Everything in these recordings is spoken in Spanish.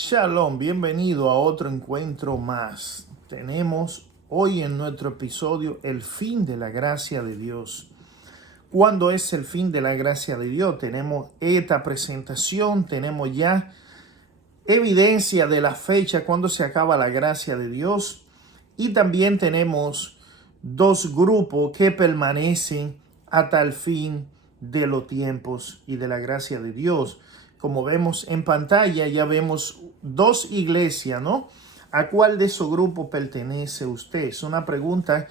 Shalom, bienvenido a otro encuentro más. Tenemos hoy en nuestro episodio el fin de la gracia de Dios. ¿Cuándo es el fin de la gracia de Dios? Tenemos esta presentación, tenemos ya evidencia de la fecha cuando se acaba la gracia de Dios y también tenemos dos grupos que permanecen hasta el fin de los tiempos y de la gracia de Dios. Como vemos en pantalla, ya vemos dos iglesias, ¿no? ¿A cuál de esos grupos pertenece usted? Es una pregunta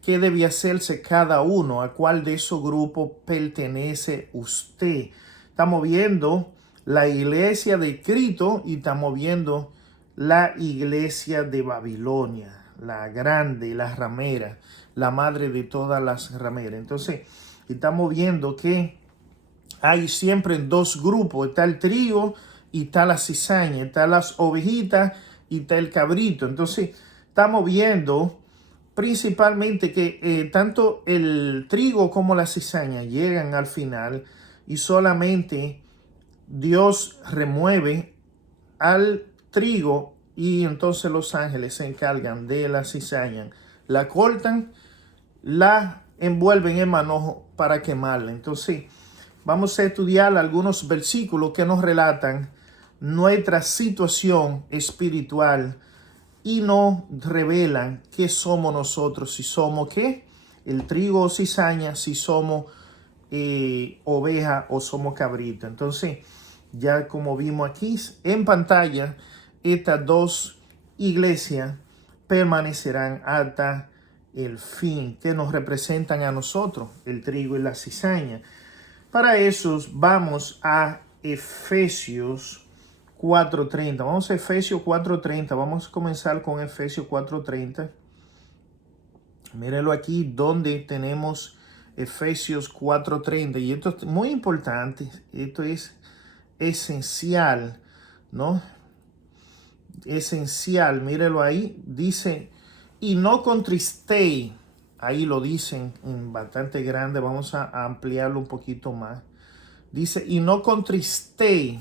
que debe hacerse cada uno. ¿A cuál de esos grupos pertenece usted? Estamos viendo la iglesia de Cristo y estamos viendo la iglesia de Babilonia, la grande, la ramera, la madre de todas las rameras. Entonces, estamos viendo que hay siempre dos grupos. Está el trigo y está la cizaña, está las ovejitas y está el cabrito. Entonces, estamos viendo principalmente que tanto el trigo como la cizaña llegan al final y solamente Dios remueve al trigo y entonces los ángeles se encargan de la cizaña. La cortan, la envuelven en manojo para quemarla. Entonces, vamos a estudiar algunos versículos que nos relatan nuestra situación espiritual y nos revelan qué somos nosotros, si somos qué, el trigo o cizaña, si somos oveja o somos cabrito. Entonces, ya como vimos aquí en pantalla, estas dos iglesias permanecerán hasta el fin, que nos representan a nosotros, el trigo y la cizaña. Para eso vamos a Efesios 4:30. Vamos a Efesios 4:30. Vamos a comenzar con Efesios 4:30. Mírenlo aquí donde tenemos Efesios 4:30. Y esto es muy importante. Esto es esencial, ¿no? Esencial. Mírenlo ahí. Dice, y no contristéis. Ahí lo dicen en bastante grande. Vamos a ampliarlo un poquito más. Dice, y no contristéis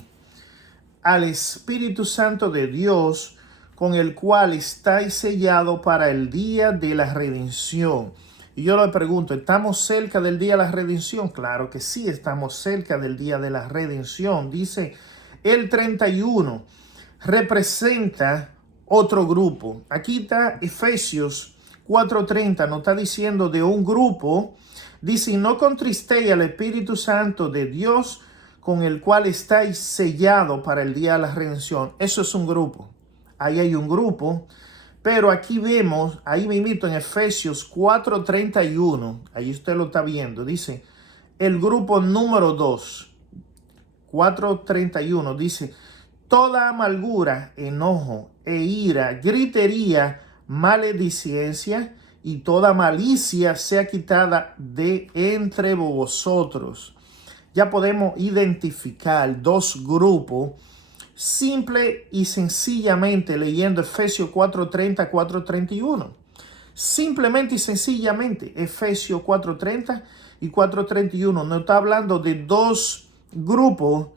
al Espíritu Santo de Dios, con el cual estáis sellados para el día de la redención. Y yo le pregunto, ¿estamos cerca del día de la redención? Claro que sí, estamos cerca del día de la redención. Dice el 31, representa otro grupo. Aquí está Efesios 4:30, nos está diciendo de un grupo. Dice, no contristéis al Espíritu Santo de Dios, con el cual estáis sellados para el día de la redención. Eso es un grupo. Ahí hay un grupo. Pero aquí vemos, ahí mismo en Efesios 4:31, ahí usted lo está viendo, dice, el grupo número 2, 4:31, dice, toda amargura, enojo e ira, gritería, maledicencia y toda malicia sea quitada de entre vosotros. Ya podemos identificar dos grupos simple y sencillamente leyendo Efesios 4:30, 4:31. Simplemente y sencillamente Efesios 4:30 y 4:31 nos está hablando de dos grupos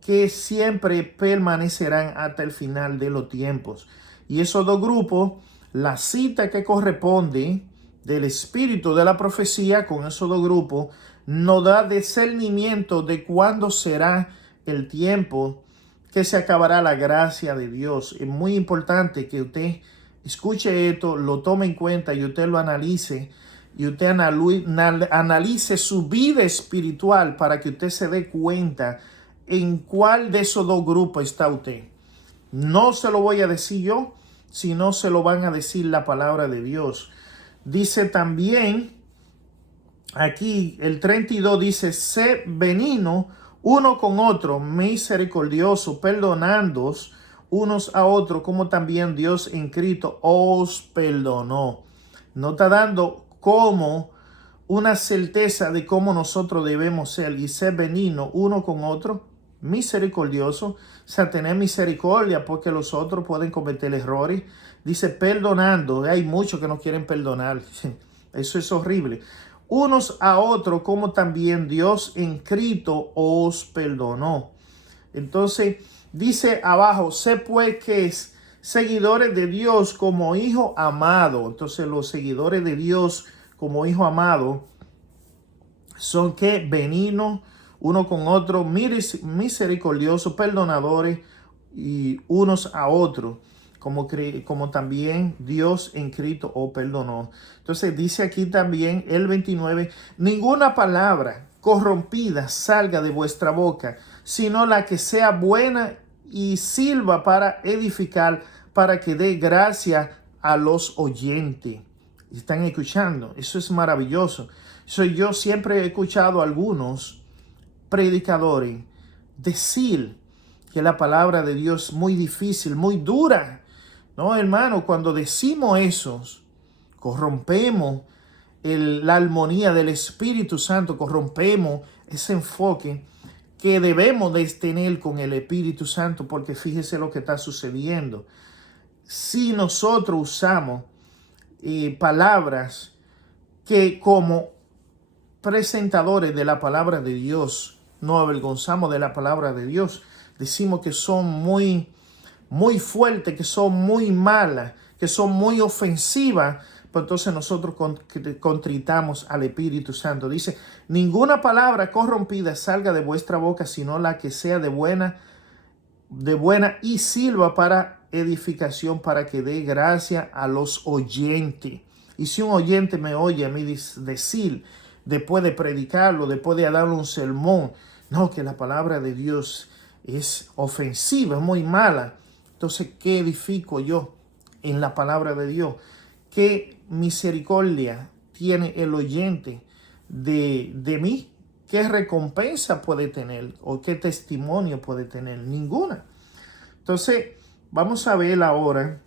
que siempre permanecerán hasta el final de los tiempos. Y esos dos grupos, la cita que corresponde del espíritu de la profecía con esos dos grupos, nos da discernimiento de cuándo será el tiempo que se acabará la gracia de Dios. Es muy importante que usted escuche esto, lo tome en cuenta y usted lo analice. Y usted analice su vida espiritual para que usted se dé cuenta en cuál de esos dos grupos está usted. No se lo voy a decir yo, sino se lo van a decir la palabra de Dios. Dice también, aquí el 32 dice, sé benigno uno con otro, misericordioso, perdonándoos unos a otros, como también Dios en Cristo os perdonó. No está dando como una certeza de cómo nosotros debemos ser y ser benigno uno con otro, misericordioso, o sea, tener misericordia porque los otros pueden cometer errores. Dice perdonando, hay muchos que no quieren perdonar, eso es horrible. Unos a otros, como también Dios en Cristo os perdonó. Entonces, Dice abajo, sé pues que es seguidores de Dios como hijo amado. Entonces los seguidores de Dios como hijo amado son que benignos uno con otro, misericordiosos, perdonadores y unos a otros, como también Dios en Cristo os perdonó. Entonces dice aquí también el 29, ninguna palabra corrompida salga de vuestra boca, sino la que sea buena y sirva para edificar, para que dé gracia a los oyentes. ¿Están escuchando? Eso es maravilloso. Yo siempre he escuchado a algunos predicadores decir que la palabra de Dios es muy difícil, muy dura. No, hermano, cuando decimos eso, corrompemos la armonía del Espíritu Santo, corrompemos ese enfoque que debemos de tener con el Espíritu Santo, porque fíjese lo que está sucediendo. Si nosotros usamos palabras que como presentadores de la palabra de Dios nos avergonzamos de la palabra de Dios, decimos que son muy fuertes, que son muy malas, que son muy ofensivas, pues entonces nosotros contritamos al Espíritu Santo. Dice, ninguna palabra corrompida salga de vuestra boca, sino la que sea de buena y sirva para edificación, para que dé gracia a los oyentes. Y si un oyente me oye a mí decir, después de predicarlo, después de darle un sermón, no, que la palabra de Dios es ofensiva, es muy mala. Entonces, ¿qué edifico yo en la palabra de Dios? ¿Qué misericordia tiene el oyente de mí? ¿Qué recompensa puede tener o qué testimonio puede tener? Ninguna. Entonces, vamos a ver ahora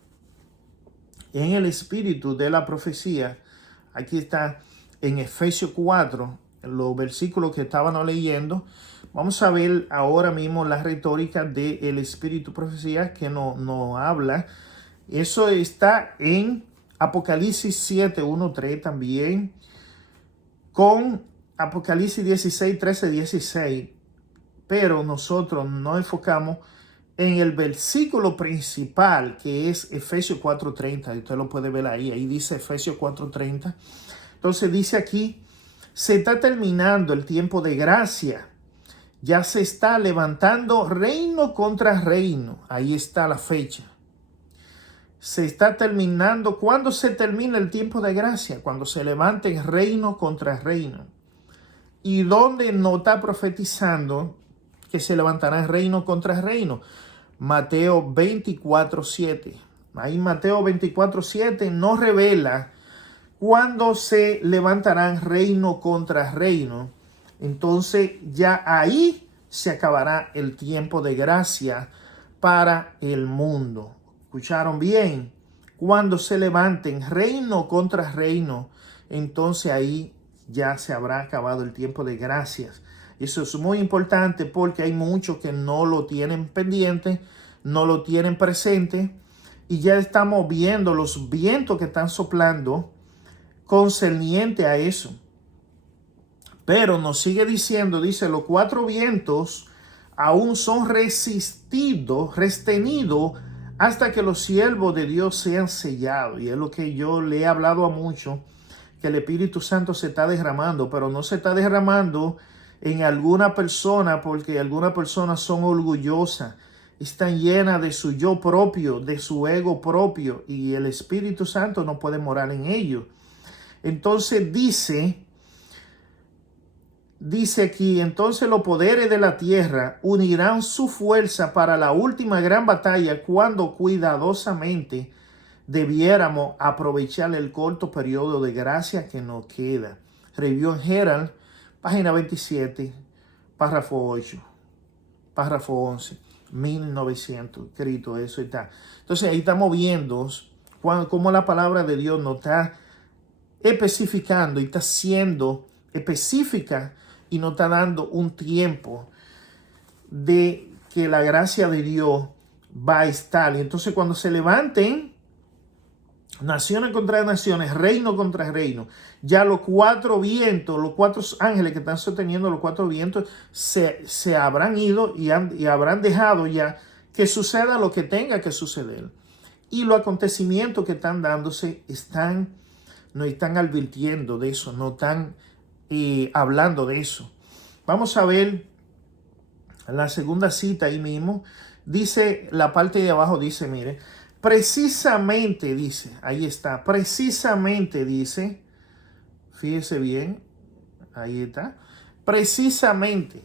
en el espíritu de la profecía. Aquí está en Efesios 4, los versículos que estábamos leyendo. Vamos a ver ahora mismo la retórica del espíritu profecía que nos habla. Eso está en Apocalipsis 7, 1, 3 también, con Apocalipsis 16, 13, 16. Pero nosotros nos enfocamos en el versículo principal, que es Efesios 4:30. Usted lo puede ver ahí. Ahí dice Efesios 4:30. Entonces dice aquí, se está terminando el tiempo de gracia. Ya se está levantando reino contra reino. Ahí está la fecha. Se está terminando. ¿Cuándo se termina el tiempo de gracia? Cuando se levanten reino contra reino. ¿Y dónde nos está profetizando que se levantará reino contra reino? Mateo 24:7. Ahí Mateo 24:7 nos revela cuándo se levantarán reino contra reino. Entonces ya ahí se acabará el tiempo de gracia para el mundo. ¿Escucharon bien? Cuando se levanten reino contra reino, entonces ahí ya se habrá acabado el tiempo de gracias. Eso es muy importante porque hay muchos que no lo tienen pendiente, no lo tienen presente, y ya estamos viendo los vientos que están soplando concerniente a eso. Pero nos sigue diciendo, dice, los cuatro vientos aún son retenidos hasta que los siervos de Dios sean sellados. Y es lo que yo le he hablado a muchos, que el Espíritu Santo se está derramando, pero no se está derramando en alguna persona porque algunas personas son orgullosas, están llenas de su yo propio, de su ego propio, y el Espíritu Santo no puede morar en ellos. Entonces dice aquí, entonces los poderes de la tierra unirán su fuerza para la última gran batalla, cuando cuidadosamente debiéramos aprovechar el corto periodo de gracia que nos queda. Review en Herald, página 27, párrafo 8, párrafo 11, 1900, escrito eso y está. Entonces ahí estamos viendo cómo la palabra de Dios nos está especificando y está siendo específica y nos está dando un tiempo de que la gracia de Dios va a estar. Y entonces cuando se levanten naciones contra naciones, reino contra reino, ya los cuatro vientos, los cuatro ángeles que están sosteniendo los cuatro vientos se habrán ido y habrán dejado ya que suceda lo que tenga que suceder. Y los acontecimientos que están dándose no están advirtiendo de eso, no están hablando de eso. Vamos a ver la segunda cita ahí mismo. Dice, la parte de abajo dice, mire, precisamente dice, ahí está, precisamente dice, fíjese bien, ahí está, precisamente,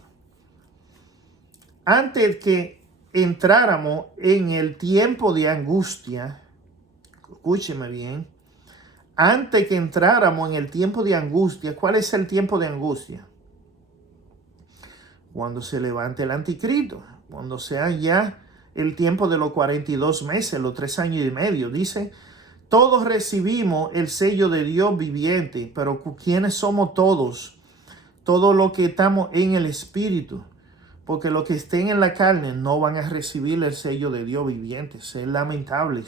antes que entráramos en el tiempo de angustia, escúcheme bien, antes que entráramos en el tiempo de angustia, ¿cuál es el tiempo de angustia? Cuando se levante el anticristo, cuando sea ya el tiempo de los 42 meses, los 3 años y medio, dice, todos recibimos el sello de Dios viviente, pero ¿quiénes somos todos? Todos los que estamos en el Espíritu, porque los que estén en la carne no van a recibir el sello de Dios viviente. Es lamentable.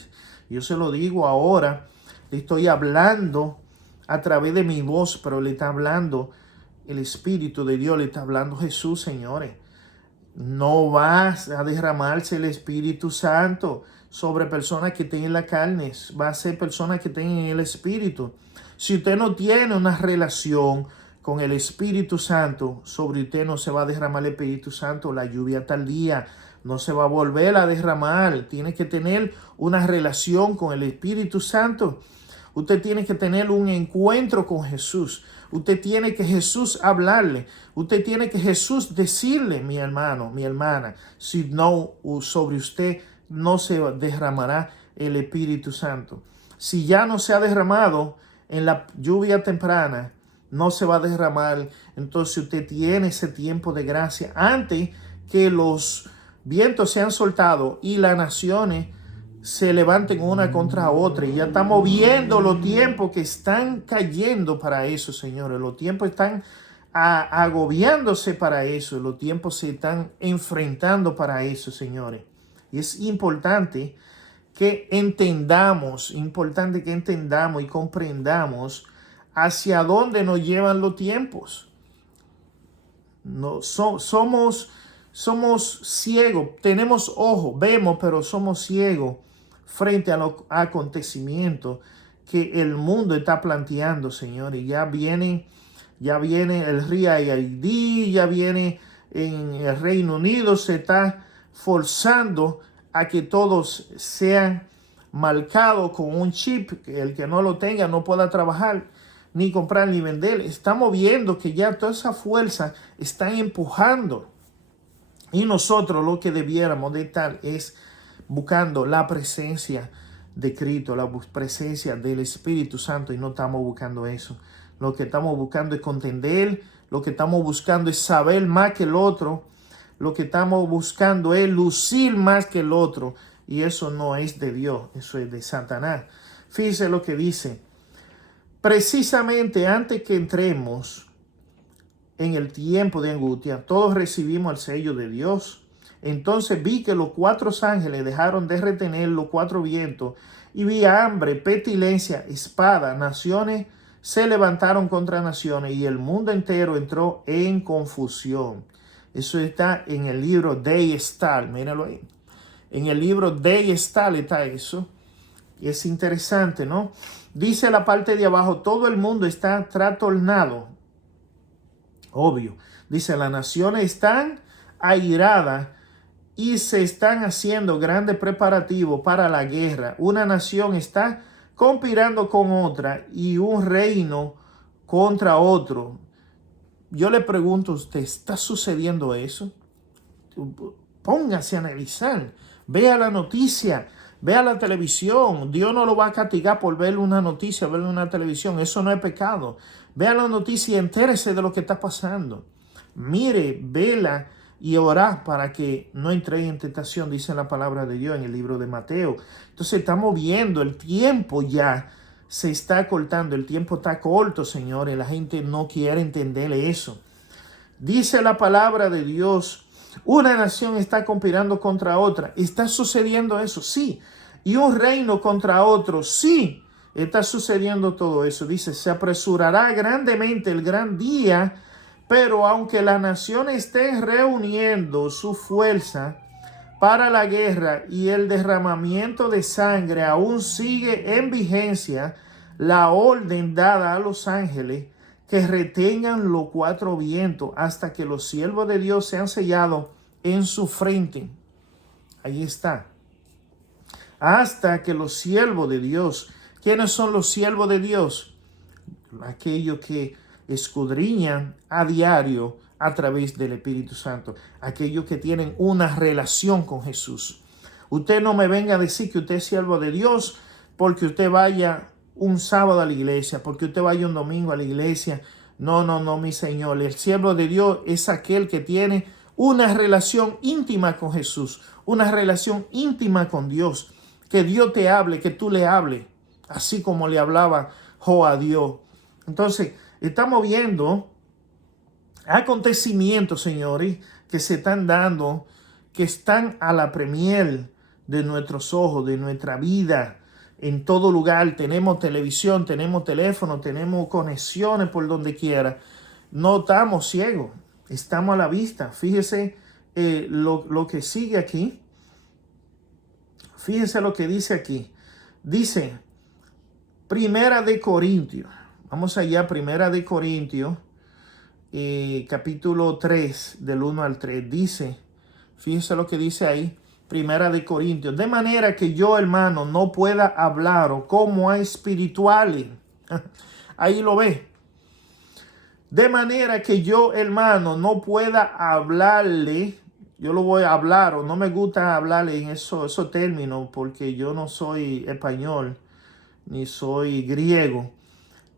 Yo se lo digo ahora, le estoy hablando a través de mi voz, pero le está hablando el Espíritu de Dios, le está hablando Jesús, señores. No va a derramarse el Espíritu Santo sobre personas que estén en la carne, va a ser personas que estén en el Espíritu. Si usted no tiene una relación con el Espíritu Santo, sobre usted no se va a derramar el Espíritu Santo, la lluvia tal día no se va a volver a derramar. Tiene que tener una relación con el Espíritu Santo. Usted tiene que tener un encuentro con Jesús. Usted tiene que Jesús hablarle. Usted tiene que Jesús decirle, mi hermano, mi hermana, si no, sobre usted no se derramará el Espíritu Santo. Si ya no se ha derramado en la lluvia temprana, no se va a derramar. Entonces usted tiene ese tiempo de gracia antes que los vientos sean soltados y las naciones se levanten una contra otra. Y ya estamos viendo los tiempos que están cayendo para eso, señores. Los tiempos están agobiándose para eso. Los tiempos se están enfrentando para eso, señores. Y es importante que entendamos y comprendamos hacia dónde nos llevan los tiempos. No, somos ciegos, tenemos ojos, vemos, pero somos ciegos frente a los acontecimientos que el mundo está planteando, señores. Ya viene el RIAID, ya viene en el Reino Unido, se está forzando a que todos sean marcados con un chip, que el que no lo tenga no pueda trabajar, ni comprar, ni vender. Estamos viendo que ya toda esa fuerza está empujando. Y nosotros lo que debiéramos de estar es buscando la presencia de Cristo, la presencia del Espíritu Santo, y no estamos buscando eso. Lo que estamos buscando es contender, lo que estamos buscando es saber más que el otro, lo que estamos buscando es lucir más que el otro, y eso no es de Dios, eso es de Satanás. Fíjese lo que dice. Precisamente antes que entremos en el tiempo de angustia, todos recibimos el sello de Dios. Entonces vi que los 4 ángeles dejaron de retener los 4 vientos, y vi hambre, pestilencia, espada, naciones se levantaron contra naciones, y el mundo entero entró en confusión. Eso está en el libro de Estal, míralo ahí. En el libro de Estal está eso. Es interesante, ¿no? Dice la parte de abajo, todo el mundo está trastornado. Obvio. Dice, las naciones están airadas y se están haciendo grandes preparativos para la guerra. Una nación está conspirando con otra y un reino contra otro. Yo le pregunto a usted, ¿está sucediendo eso? Póngase a analizar. Vea la noticia. Vea la televisión. Dios no lo va a castigar por ver una noticia, ver una televisión. Eso no es pecado. Vea la noticia y entérese de lo que está pasando. Mire, vela y orá para que no entre en tentación, dice la palabra de Dios en el libro de Mateo. Entonces estamos viendo el tiempo ya se está cortando. El tiempo está corto, señores. La gente no quiere entender eso. Dice la palabra de Dios, una nación está conspirando contra otra. ¿Está sucediendo eso? Sí. Y un reino contra otro. Sí. Está sucediendo todo eso. Dice, se apresurará grandemente el gran día, pero aunque las naciones estén reuniendo su fuerza para la guerra y el derramamiento de sangre, aún sigue en vigencia la orden dada a los ángeles que retengan los cuatro vientos hasta que los siervos de Dios sean sellados en su frente. Ahí está. Hasta que los siervos de Dios. ¿Quiénes son los siervos de Dios? Aquellos que escudriñan a diario a través del Espíritu Santo. Aquellos que tienen una relación con Jesús. Usted no me venga a decir que usted es siervo de Dios porque usted vaya un sábado a la iglesia, porque usted vaya un domingo a la iglesia. No, mi Señor. El siervo de Dios es aquel que tiene una relación íntima con Jesús, una relación íntima con Dios. Que Dios te hable, que tú le hables, así como le hablaba Job a Dios. Entonces, estamos viendo acontecimientos, señores, que se están dando, que están a la premier de nuestros ojos, de nuestra vida. En todo lugar tenemos televisión, tenemos teléfono, tenemos conexiones por donde quiera. No estamos ciegos, estamos a la vista. Fíjese lo que sigue aquí. Fíjense lo que dice aquí. Dice, Primera de Corintios. Vamos allá, Primera de Corintios, capítulo 3, del 1 al 3. Dice, fíjense lo que dice ahí. Primera de Corintios. De manera que yo, hermano, no pueda hablaros como a espirituales. Ahí lo ve. De manera que yo, hermano, no pueda hablarle. Yo lo voy a hablar, o no me gusta hablarle en esos términos, porque yo no soy español, ni soy griego.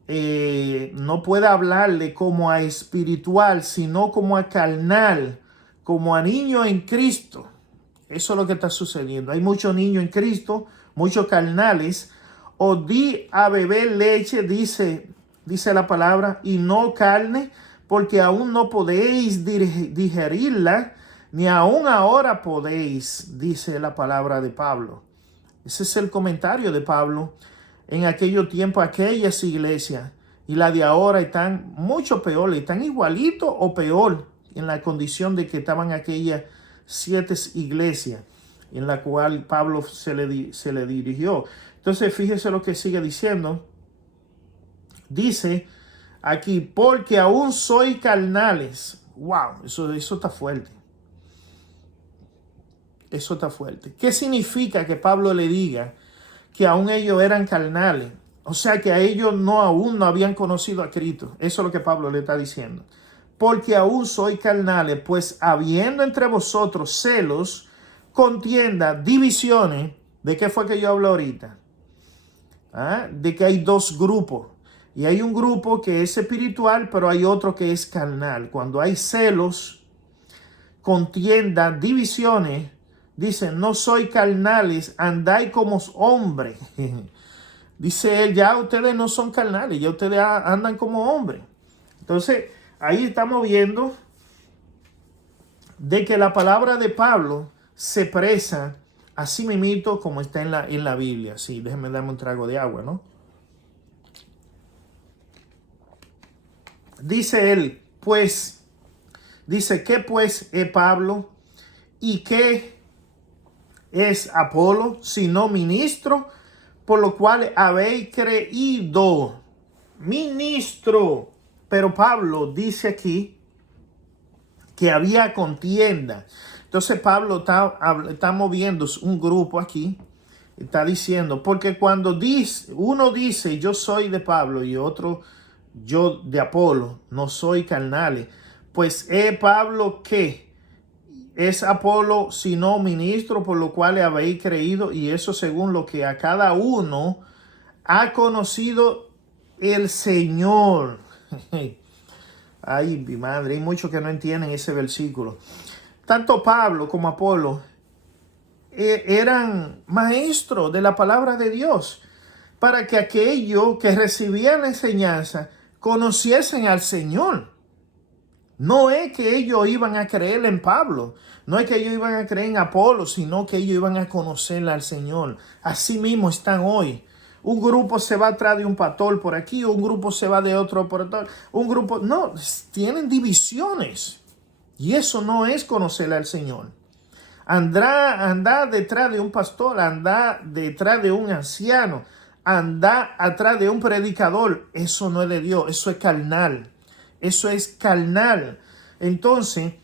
No puedo hablarle como a espiritual, sino como a carnal, como a niño en Cristo. Eso es lo que está sucediendo. Hay muchos niños en Cristo, muchos carnales. O di a beber leche, dice la palabra, y no carne, porque aún no podéis digerirla, ni aún ahora podéis, dice la palabra de Pablo. Ese es el comentario de Pablo. En aquellos tiempos, aquellas iglesias y la de ahora están mucho peor, están igualito o peor en la condición de que estaban aquellas 7 iglesias en la cual Pablo se le dirigió. Entonces, fíjese lo que sigue diciendo. Dice aquí, porque aún soy carnales. Wow, eso está fuerte. Eso está fuerte. ¿Qué significa que Pablo le diga que aún ellos eran carnales? O sea, que a ellos aún no habían conocido a Cristo. Eso es lo que Pablo le está diciendo. Porque aún soy carnales, pues habiendo entre vosotros celos, contienda, divisiones. ¿De qué fue que yo hablo ahorita? De que hay dos grupos. Y hay un grupo que es espiritual, pero hay otro que es carnal. Cuando hay celos, contienda, divisiones, dicen, no soy carnales, andáis como hombres. Dice él, ya ustedes no son carnales, ya ustedes andan como hombres. Entonces, ahí estamos viendo de que la palabra de Pablo se expresa así mismito como está en la Biblia. Sí, déjenme darme un trago de agua, ¿no? Dice él, pues, dice, ¿qué pues es Pablo? ¿Y qué es Apolo? Sino ministro, por lo cual habéis creído. Ministro. Pero Pablo dice aquí que había contienda. Entonces Pablo está moviendo un grupo aquí. Está diciendo, porque cuando uno dice yo soy de Pablo y otro yo de Apolo, no soy carnales, pues es Pablo que es Apolo, sino ministro, por lo cual habéis creído, y eso según lo que a cada uno ha conocido el Señor. Ay, mi madre, hay muchos que no entienden ese versículo. Tanto Pablo como Apolo eran maestros de la palabra de Dios, para que aquellos que recibían la enseñanza conociesen al Señor. No es que ellos iban a creer en Pablo, no es que ellos iban a creer en Apolo, sino que ellos iban a conocer al Señor. Así mismo están hoy. Un grupo se va atrás de un pastor por aquí, un grupo se va de otro por otro, un grupo, no, tienen divisiones. Y eso no es conocer al Señor. Anda detrás de un pastor, anda detrás de un anciano, anda atrás de un predicador. Eso no es de Dios, eso es carnal. Eso es carnal. Entonces,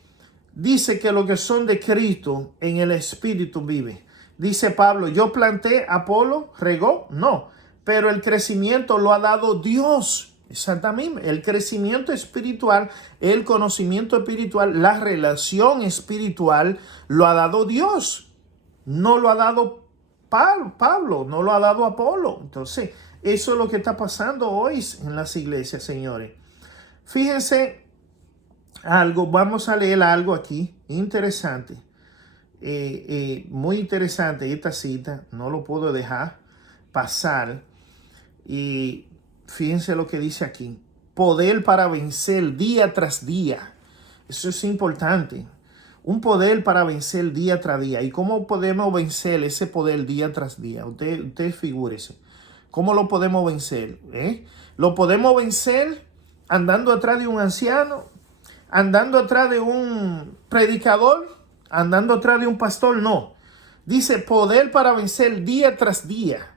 dice que los que son de Cristo en el Espíritu vive. Dice Pablo, yo planté, Apolo regó. No, pero el crecimiento lo ha dado Dios. Exactamente, el crecimiento espiritual, el conocimiento espiritual, la relación espiritual lo ha dado Dios. No lo ha dado Pablo, no lo ha dado Apolo. Entonces, eso es lo que está pasando hoy en las iglesias, señores. Fíjense algo, vamos a leer algo aquí interesante. Muy interesante esta cita, no lo puedo dejar pasar. Y fíjense lo que dice aquí: poder para vencer día tras día. Eso es importante. Un poder para vencer día tras día. ¿Y cómo podemos vencer ese poder día tras día? Usted figúrese. ¿Cómo lo podemos vencer? Lo podemos vencer andando atrás de un anciano, andando atrás de un predicador, andando atrás de un pastor. No. Dice poder para vencer día tras día.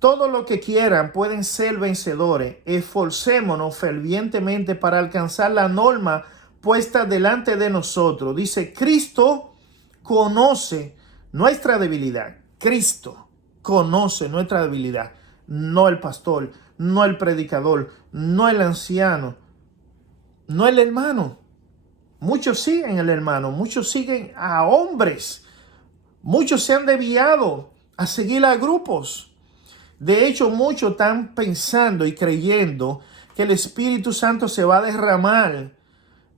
Todo lo que quieran pueden ser vencedores. Esforcémonos fervientemente para alcanzar la norma puesta delante de nosotros. Dice, Cristo conoce nuestra debilidad. Cristo conoce nuestra debilidad. No el pastor, no el predicador, no el anciano, no el hermano. Muchos siguen el hermano, muchos siguen a hombres. Muchos se han desviado a seguir a grupos. De hecho, muchos están pensando y creyendo que el Espíritu Santo se va a derramar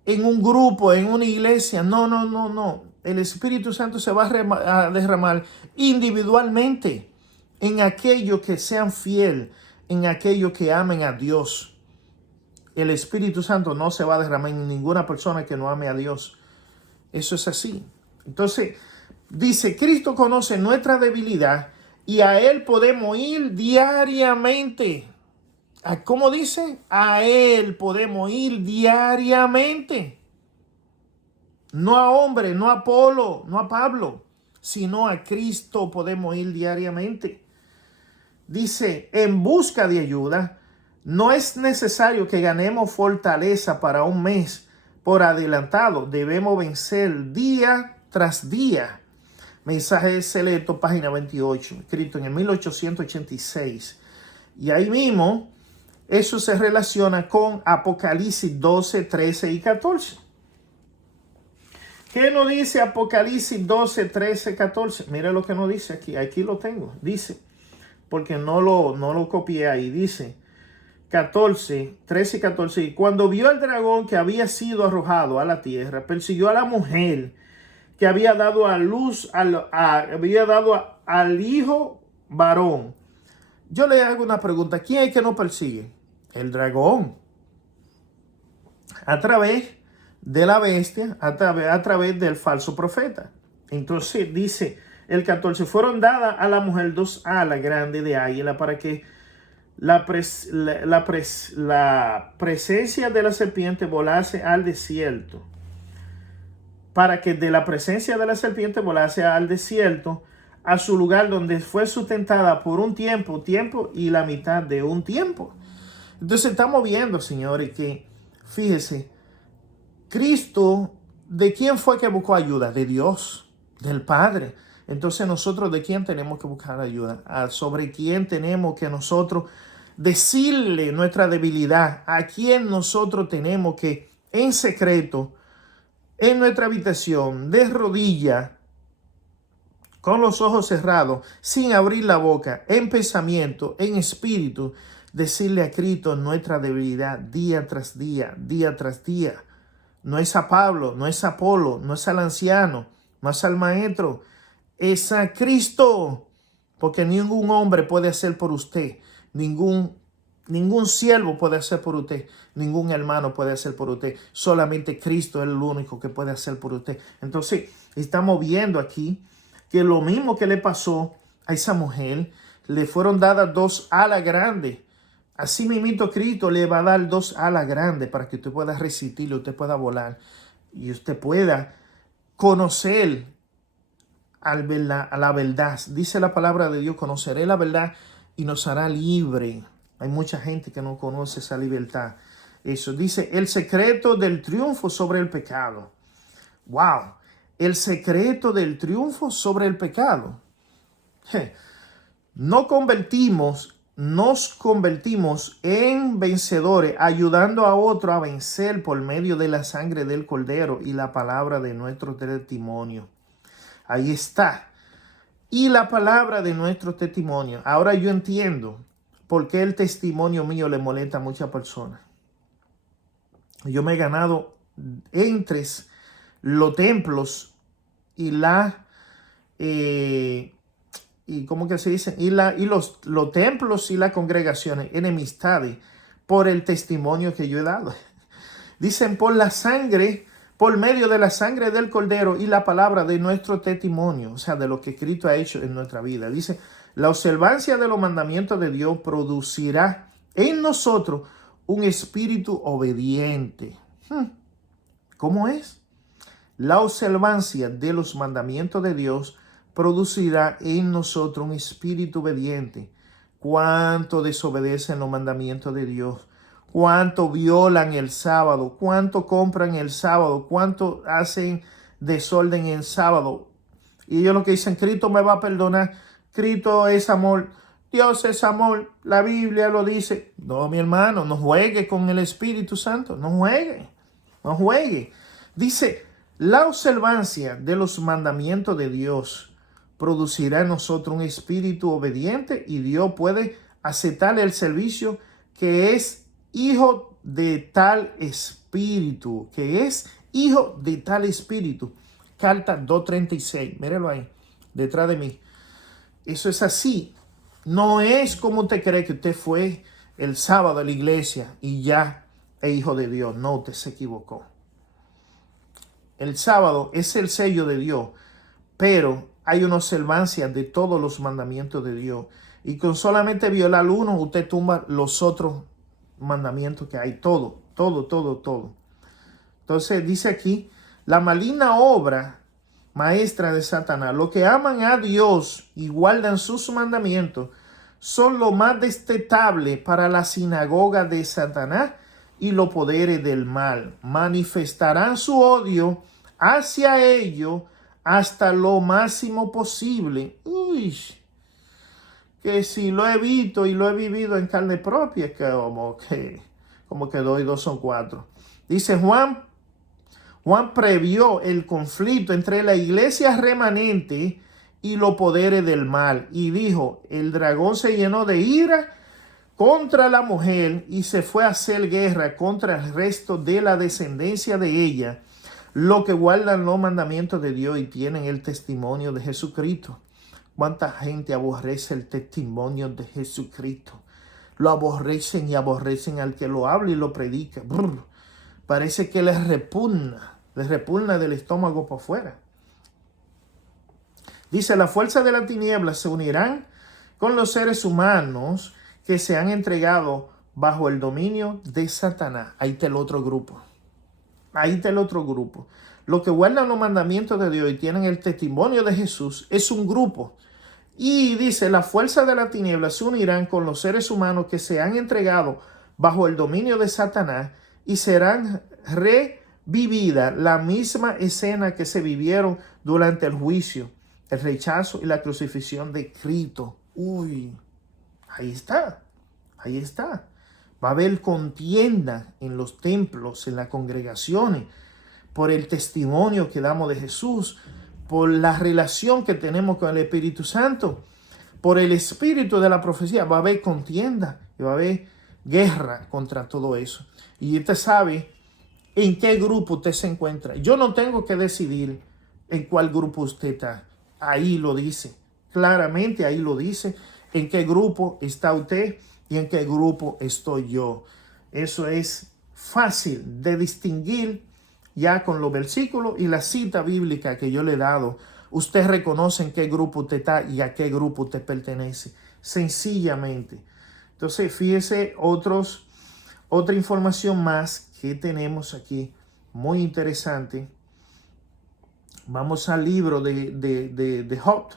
en un grupo, en una iglesia. No. El Espíritu Santo se va a derramar individualmente en aquellos que sean fieles, en aquellos que amen a Dios. El Espíritu Santo no se va a derramar en ninguna persona que no ame a Dios. Eso es así. Entonces, dice, Cristo conoce nuestra debilidad y a Él podemos ir diariamente. ¿Cómo dice? A Él podemos ir diariamente. No a hombre, no a Apolo, no a Pablo, sino a Cristo podemos ir diariamente. Dice, en busca de ayuda, no es necesario que ganemos fortaleza para un mes por adelantado. Debemos vencer día tras día. Mensaje Selecto, página 28, escrito en el 1886. Y ahí mismo, eso se relaciona con Apocalipsis 12, 13 y 14. ¿Qué nos dice Apocalipsis 12, 13, 14? Mira lo que nos dice aquí. Aquí lo tengo. Dice, porque no lo copié ahí. Dice 14, 13 y 14. Y cuando vio el dragón que había sido arrojado a la tierra, persiguió a la mujer que había dado a luz, había dado al hijo varón. Yo le hago una pregunta. ¿Quién es que nos persigue? El dragón. A través de la bestia, a través del falso profeta. Entonces dice el 14, fueron dadas a la mujer 2 alas grandes de águila para que la presencia de la serpiente volase al desierto. Para que de la presencia de la serpiente volase al desierto, a su lugar donde fue sustentada por un tiempo y la mitad de un tiempo. Entonces estamos viendo, señores, que fíjese, Cristo, ¿de quién fue que buscó ayuda? De Dios, del Padre. Entonces nosotros, ¿de quién tenemos que buscar ayuda? ¿Sobre quién tenemos que nosotros decirle nuestra debilidad? ¿A quién nosotros tenemos que en secreto, en nuestra habitación, de rodillas, con los ojos cerrados, sin abrir la boca, en pensamiento, en espíritu, decirle a Cristo nuestra debilidad día tras día, día tras día? No es a Pablo, no es a Apolo, no es al anciano, no es al maestro, es a Cristo. Porque ningún hombre puede hacer por usted, ningún siervo puede hacer por usted, ningún hermano puede hacer por usted. Solamente Cristo es el único que puede hacer por usted. Entonces, estamos viendo aquí que lo mismo que le pasó a esa mujer, le fueron dadas 2 alas grandes. Así mismo Cristo le va a dar 2 alas grandes para que usted pueda resistir, usted pueda volar y usted pueda conocer a la verdad. Dice la palabra de Dios, conoceré la verdad y nos hará libre. Hay mucha gente que no conoce esa libertad. Eso dice, el secreto del triunfo sobre el pecado. Wow, el secreto del triunfo sobre el pecado. Nos convertimos en vencedores, ayudando a otro a vencer por medio de la sangre del Cordero y la palabra de nuestro testimonio. Ahí está. Y la palabra de nuestro testimonio. Ahora yo entiendo por qué el testimonio mío le molesta a muchas personas. Yo me he ganado entre los templos y ¿cómo que se dice? Y los templos y las congregaciones, enemistades, por el testimonio que yo he dado. Dicen por la sangre, por medio de la sangre del Cordero y la palabra de nuestro testimonio, o sea, de lo que Cristo ha hecho en nuestra vida. Dice, la observancia de los mandamientos de Dios producirá en nosotros un espíritu obediente. ¿Cómo es? La observancia de los mandamientos de Dios producirá en nosotros un espíritu obediente. ¿Cuánto desobedecen los mandamientos de Dios? ¿Cuánto violan el sábado? ¿Cuánto compran el sábado? ¿Cuánto hacen desorden el sábado? Y ellos lo que dicen, Cristo me va a perdonar. Cristo es amor. Dios es amor. La Biblia lo dice. No, mi hermano, no juegue con el Espíritu Santo. No juegue. No juegue. Dice, la observancia de los mandamientos de Dios producirá en nosotros un espíritu obediente y Dios puede aceptar el servicio que es hijo de tal espíritu, Carta 2:36, míralo ahí, detrás de mí. Eso es así. No es como usted cree que usted fue el sábado a la iglesia y ya es hijo de Dios. No, usted se equivocó. El sábado es el sello de Dios, pero hay una observancia de todos los mandamientos de Dios. Y con solamente violar uno, usted tumba los otros mandamientos que hay. Todo. Entonces dice aquí, la maligna obra maestra de Satanás, los que aman a Dios y guardan sus mandamientos, son lo más detestable para la sinagoga de Satanás y los poderes del mal. Manifestarán su odio hacia ellos hasta lo máximo posible. Que si lo he visto y lo he vivido en carne propia, es como que 2 y 2 son 4. Dice Juan previó el conflicto entre la iglesia remanente y los poderes del mal. Y dijo, el dragón se llenó de ira contra la mujer y se fue a hacer guerra contra el resto de la descendencia de ella, lo que guardan los mandamientos de Dios y tienen el testimonio de Jesucristo. ¿Cuánta gente aborrece el testimonio de Jesucristo? Lo aborrecen y aborrecen al que lo habla y lo predica. Parece que les repugna del estómago por fuera. Dice, la fuerza de la tiniebla se unirán con los seres humanos que se han entregado bajo el dominio de Satanás. Ahí está el otro grupo. Los que guardan los mandamientos de Dios y tienen el testimonio de Jesús es un grupo. Y dice, la fuerza de la tiniebla se unirán con los seres humanos que se han entregado bajo el dominio de Satanás y serán revivida la misma escena que se vivieron durante el juicio, el rechazo y la crucifixión de Cristo. Ahí está. Va a haber contienda en los templos, en las congregaciones, por el testimonio que damos de Jesús, por la relación que tenemos con el Espíritu Santo, por el espíritu de la profecía. Va a haber contienda y va a haber guerra contra todo eso. Y usted sabe en qué grupo usted se encuentra. Yo no tengo que decidir en cuál grupo usted está. Ahí lo dice, claramente ahí lo dice, en qué grupo está usted y en qué grupo estoy yo. Eso es fácil de distinguir ya con los versículos y la cita bíblica que yo le he dado. Usted reconoce en qué grupo usted está y a qué grupo usted pertenece, sencillamente. Entonces, fíjese otra información más que tenemos aquí, muy interesante Vamos al libro de Job.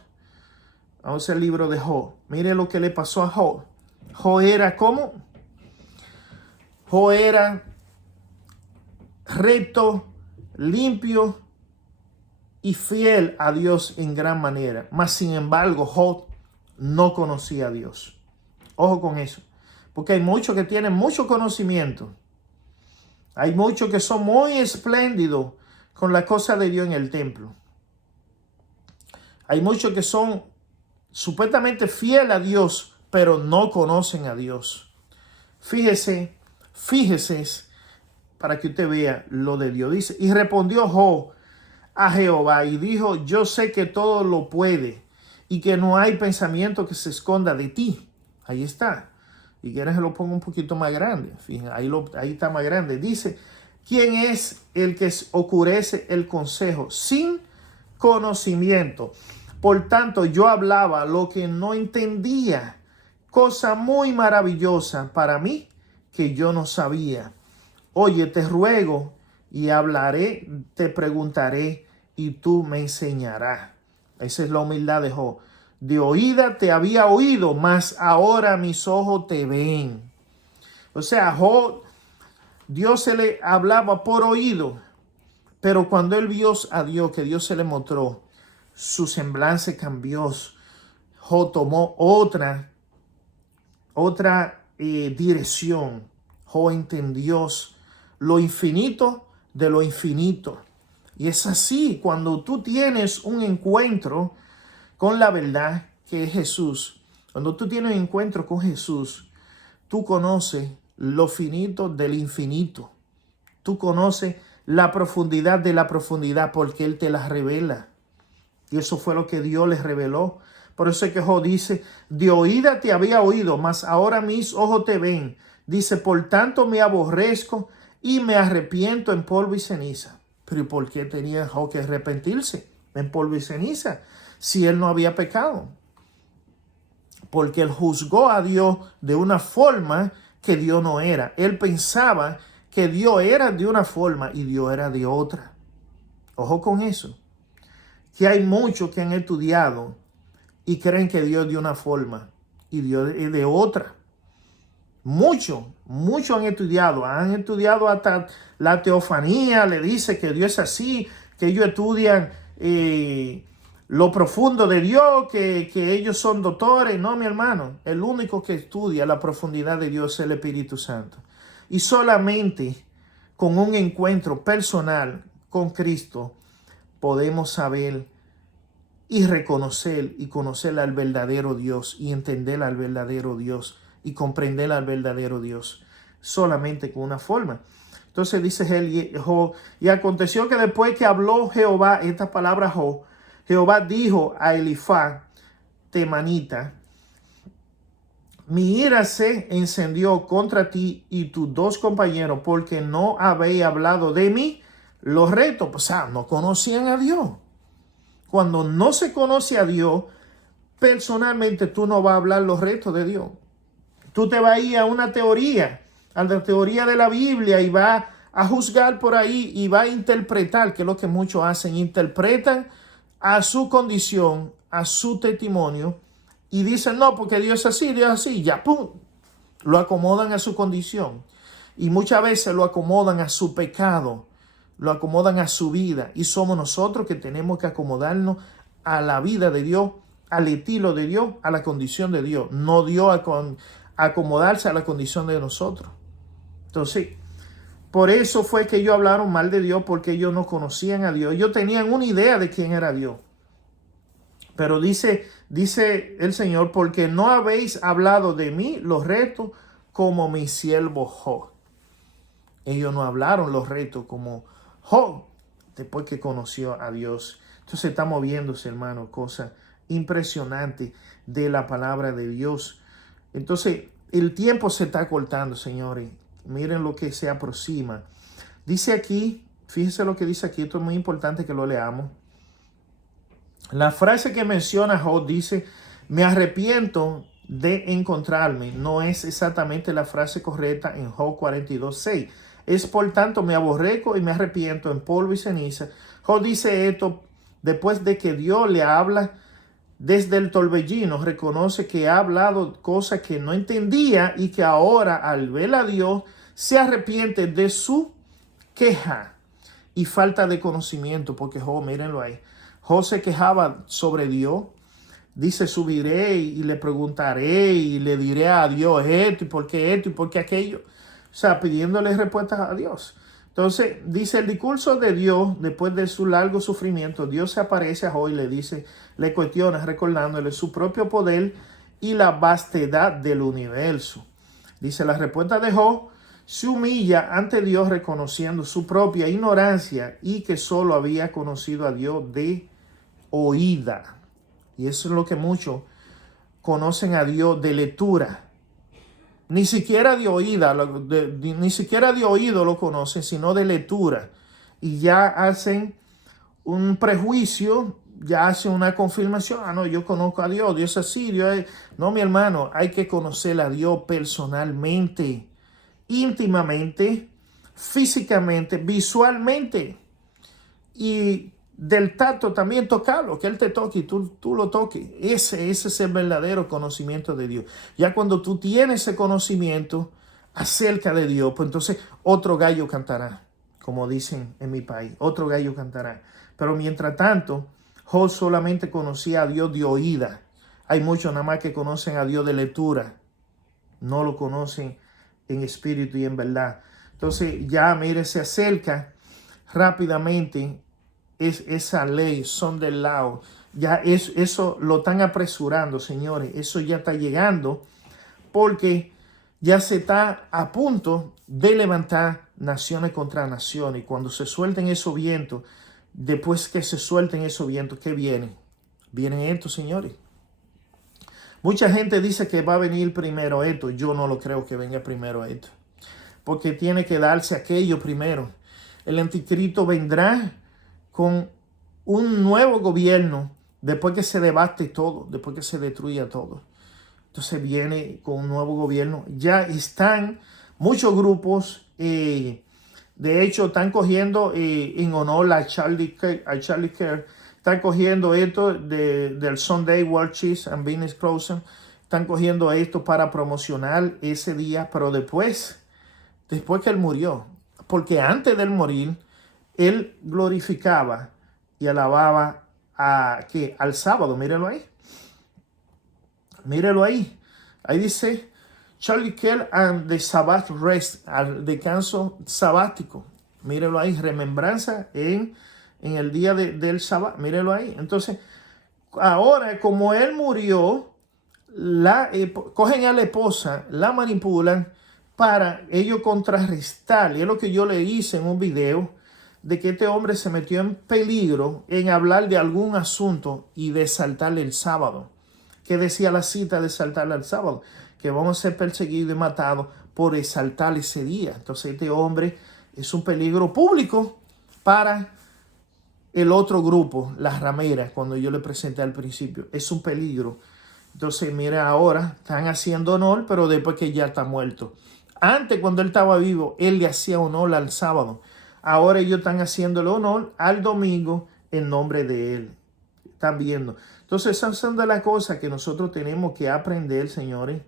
Vamos al libro de Job. Mire lo que le pasó a Job. Job era ¿cómo? Job era recto, limpio y fiel a Dios en gran manera. Mas sin embargo, Job no conocía a Dios. Ojo con eso. Porque hay muchos que tienen mucho conocimiento. Hay muchos que son muy espléndidos con la cosa de Dios en el templo. Hay muchos que son supuestamente fieles a Dios, pero no conocen a Dios. Fíjese para que usted vea lo de Dios. Dice, y respondió Job a Jehová y dijo, yo sé que todo lo puede y que no hay pensamiento que se esconda de ti. Ahí está. Y quieren que lo ponga un poquito más grande. Fíjense, ahí está más grande. Dice, ¿quién es el que oscurece el consejo sin conocimiento? Por tanto, yo hablaba lo que no entendía, cosa muy maravillosa para mí que yo no sabía. Oye, te ruego y hablaré, te preguntaré y tú me enseñarás. Esa es la humildad de Job. De oída te había oído, mas ahora mis ojos te ven. O sea, Job, Dios se le hablaba por oído, pero cuando él vio a Dios, que Dios se le mostró, su semblante cambió. Job tomó otra dirección. Job entendió lo infinito de lo infinito. Y es así, cuando tú tienes un encuentro con la verdad que es Jesús, cuando tú tienes un encuentro con Jesús, tú conoces lo finito del infinito. Tú conoces la profundidad de la profundidad porque Él te la revela. Y eso fue lo que Dios les reveló. Por eso es que Job dice, de oída te había oído, mas ahora mis ojos te ven. Dice, por tanto me aborrezco y me arrepiento en polvo y ceniza. Pero ¿y por qué tenía Job que arrepentirse en polvo y ceniza si él no había pecado? Porque él juzgó a Dios de una forma que Dios no era. Él pensaba que Dios era de una forma y Dios era de otra. Ojo con eso. Que hay muchos que han estudiado y creen que Dios es de una forma y Dios es de otra. Muchos han estudiado hasta la teofanía, le dice que Dios es así, que ellos estudian lo profundo de Dios, que ellos son doctores. No, mi hermano, el único que estudia la profundidad de Dios es el Espíritu Santo. Y solamente con un encuentro personal con Cristo podemos saber y reconocer y conocer al verdadero Dios y entender al verdadero Dios y comprender al verdadero Dios solamente con una forma. Entonces dice Job, y aconteció que después que habló Jehová esta palabra Job, Jehová dijo a Elifaz temanita, mi ira se encendió contra ti y tus dos compañeros porque no habéis hablado de mí los retos. O sea, no conocían a Dios. Cuando no se conoce a Dios, personalmente tú no vas a hablar los retos de Dios. Tú te vas a ir a una teoría, a la teoría de la Biblia y vas a juzgar por ahí y vas a interpretar, que es lo que muchos hacen, interpretan a su condición, a su testimonio y dicen, no, porque Dios es así, ya, pum, lo acomodan a su condición. Y muchas veces lo acomodan a su pecado, lo acomodan a su vida y somos nosotros que tenemos que acomodarnos a la vida de Dios, al estilo de Dios, a la condición de Dios, no Dios acomodarse a la condición de nosotros. Entonces, por eso fue que ellos hablaron mal de Dios, porque ellos no conocían a Dios. Ellos tenían una idea de quién era Dios. Pero dice el Señor, porque no habéis hablado de mí los retos como mi siervo Job. Ellos no hablaron los retos como Job después que conoció a Dios. Entonces estamos viéndose, hermano, cosas impresionantes de la palabra de Dios. Entonces el tiempo se está cortando, señores. Miren lo que se aproxima. Dice aquí, fíjense lo que dice aquí, esto es muy importante que lo leamos. La frase que menciona Job dice, me arrepiento de encontrarme. No es exactamente la frase correcta en Job 42:6. Es por tanto, me aborrezco y me arrepiento en polvo y ceniza. Job dice esto después de que Dios le habla desde el torbellino, reconoce que ha hablado cosas que no entendía y que ahora al ver a Dios se arrepiente de su queja y falta de conocimiento, porque mírenlo ahí, Job se quejaba sobre Dios. Dice, subiré y le preguntaré y le diré a Dios esto y por qué aquello. O sea, pidiéndole respuestas a Dios. Entonces, dice el discurso de Dios, después de su largo sufrimiento, Dios se aparece a Job y le dice, le cuestiona, recordándole su propio poder y la vastedad del universo. Dice, la respuesta de Job se humilla ante Dios reconociendo su propia ignorancia y que solo había conocido a Dios de oída. Y eso es lo que muchos conocen a Dios de lectura. Ni siquiera de oída, ni siquiera de oído lo conocen, sino de lectura. Y ya hacen un prejuicio, ya hacen una confirmación. Ah, no, yo conozco a Dios, Dios es así, Dios es... No, mi hermano, hay que conocer a Dios personalmente, íntimamente, físicamente, visualmente. Y del tacto también tocarlo, que Él te toque y tú lo toques. Ese es el verdadero conocimiento de Dios. Ya cuando tú tienes ese conocimiento acerca de Dios, pues entonces otro gallo cantará, como dicen en mi país, otro gallo cantará. Pero mientras tanto, Job solamente conocía a Dios de oída. Hay muchos nada más que conocen a Dios de lectura, no lo conocen en espíritu y en verdad. Entonces ya, mire, se acerca rápidamente esa ley, son del lado. Ya eso lo están apresurando, señores. Eso ya está llegando porque ya se está a punto de levantar naciones contra naciones. Y cuando se suelten esos vientos, después que se suelten esos vientos, ¿qué viene? Vienen estos, señores. Mucha gente dice que va a venir primero esto. Yo no lo creo que venga primero esto, porque tiene que darse aquello primero. El anticristo vendrá con un nuevo gobierno después que se devaste todo, después que se destruya todo. Entonces viene con un nuevo gobierno. Ya están muchos grupos, de hecho están cogiendo en honor a Charlie Kirk, están cogiendo esto del Sunday World Cheese and Business Closing, están cogiendo esto para promocionar ese día, pero después que él murió, porque antes de él morir, él glorificaba y alababa al sábado. Mírelo ahí. Mírelo ahí. Ahí dice Charlie Kirk and the Sabbath Rest, al descanso sabático. Mírelo ahí. Remembranza en el día del sábado. Mírelo ahí. Entonces, ahora como él murió, cogen a la esposa, la manipulan para ellos contrarrestar. Y es lo que yo le hice en un video, de que este hombre se metió en peligro en hablar de algún asunto y de saltarle el sábado. ¿Qué decía la cita de saltarle el sábado? Que vamos a ser perseguidos y matados por exaltar ese día. Entonces este hombre es un peligro público para el otro grupo, las rameras, cuando yo le presenté al principio. Es un peligro. Entonces, mira, ahora están haciendo honor, pero después que ya está muerto. Antes, cuando él estaba vivo, él le hacía honor al sábado. Ahora ellos están haciéndole honor al domingo en nombre de él. ¿Están viendo? Entonces, esas son de las cosas que nosotros tenemos que aprender, señores,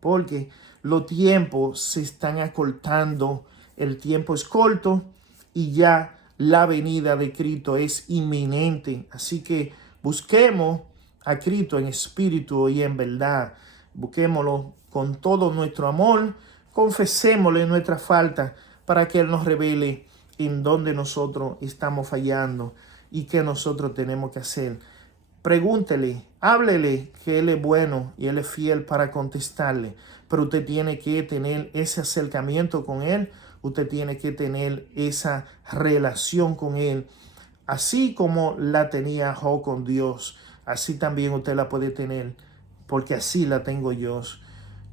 porque los tiempos se están acortando. El tiempo es corto y ya la venida de Cristo es inminente. Así que busquemos a Cristo en espíritu y en verdad. Busquémoslo con todo nuestro amor. Confesémosle nuestra falta para que Él nos revele en dónde nosotros estamos fallando y qué nosotros tenemos que hacer. Pregúntele, háblele que Él es bueno y Él es fiel para contestarle. Pero usted tiene que tener ese acercamiento con Él. Usted tiene que tener esa relación con Él. Así como la tenía Job con Dios, así también usted la puede tener, porque así la tengo yo.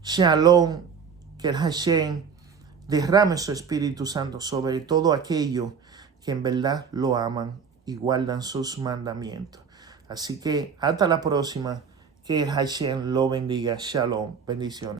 Shalom, que el Hashem derrame su Espíritu Santo sobre todo aquellos que en verdad lo aman y guardan sus mandamientos. Así que hasta la próxima. Que el Hashem lo bendiga. Shalom. Bendiciones.